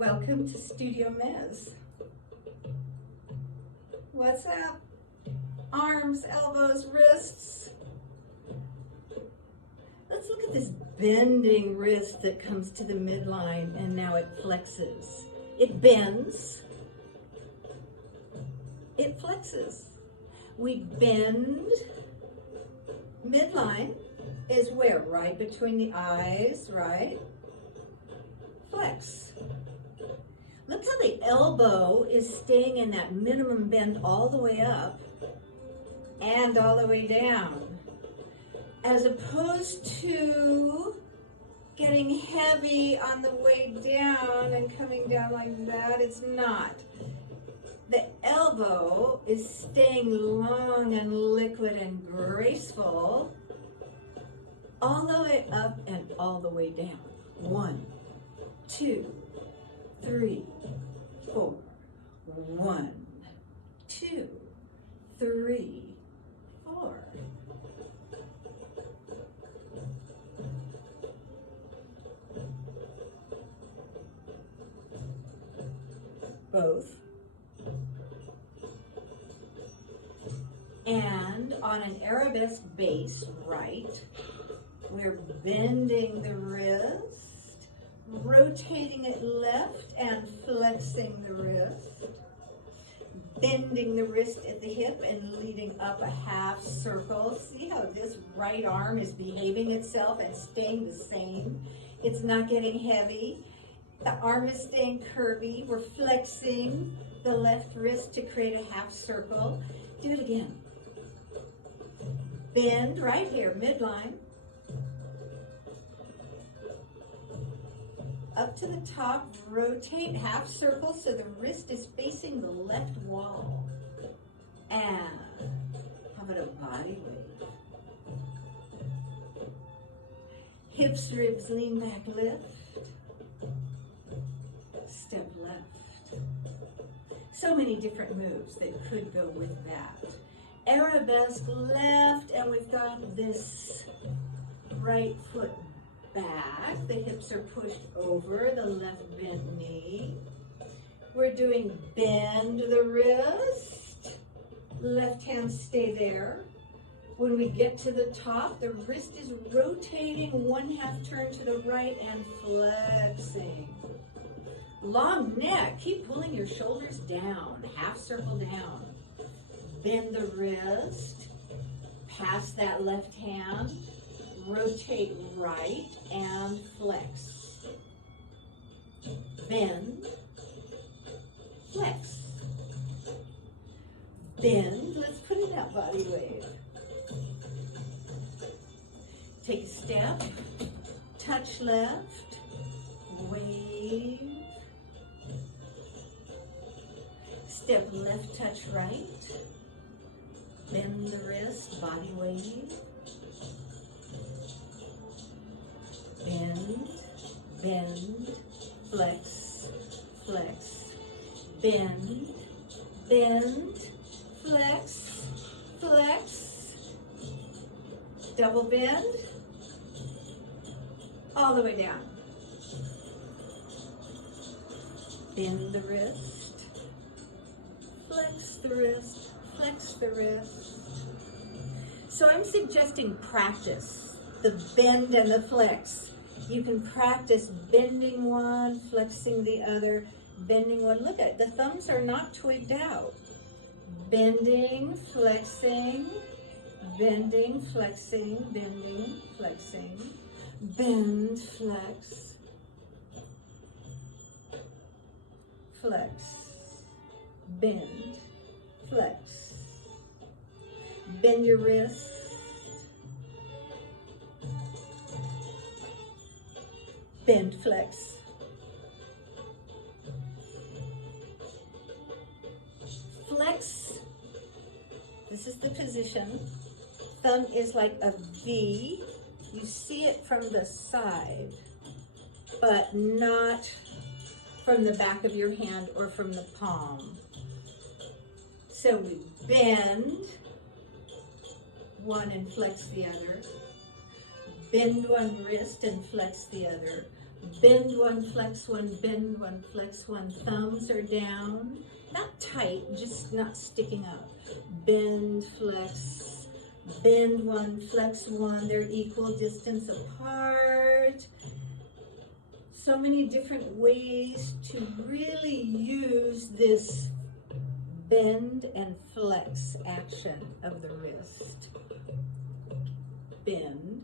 Welcome to Studio Mez. What's up? Arms, elbows, wrists. Let's look at this bending wrist that comes to the midline and now it flexes. It bends. It flexes. We bend. Midline is where? Right between the eyes, right? Flex. Look how the elbow is staying in that minimum bend all the way up and all the way down. As opposed to getting heavy on the way down and coming down like that, it's not. The elbow is staying long and liquid and graceful all the way up and all the way down. 1, 2, 3, 4. 1, 2, 3, 4. Both. And on an arabesque base, right, we're bending the wrist, rotating it left and flexing the wrist, bending the wrist at the hip and leading up a half circle. See how this right arm is behaving itself and staying the same? It's not getting heavy. The arm is staying curvy. We're flexing the left wrist to create a half circle. Do it again. Bend right here, midline. Up to the top, rotate half circle so the wrist is facing the left wall. And how about a body wave? Hips, ribs, lean back, lift. Step left. So many different moves that could go with that. Arabesque left, and we've got this right foot back. The hips are pushed over the left bent knee. We're doing bend the wrist. Left hand stay there. When we get to the top, the wrist is rotating 1/2 turn to the right and flexing. Long neck, keep pulling your shoulders down, half circle down. Bend the wrist, pass that left hand, rotate right and flex. Bend, flex. Bend, let's put in that body wave. Take a step, touch left, wave. Step left, touch right. Bend the wrist, body wave. Bend, bend, flex, flex. Bend, bend, flex, flex. Double bend, all the way down. Bend the wrist, flex the wrist, flex the wrist. So I'm suggesting practice the bend and the flex. You can practice bending one, flexing the other, bending one. Look at the thumbs are not twigged out. Bending, flexing, bending, flexing, bending, flexing, bend, flex, flex, bend, flex. Bend your wrist. Bend, flex. Flex. This is the position. Thumb is like a V. You see it from the side, but not from the back of your hand or from the palm. So we bend one and flex the other. Bend one wrist and flex the other. Bend one, flex one, bend one, flex one. Thumbs are down, not tight, just not sticking up. Bend, flex, bend one, flex one. They're equal distance apart. So many different ways to really use this bend and flex action of the wrist. Bend,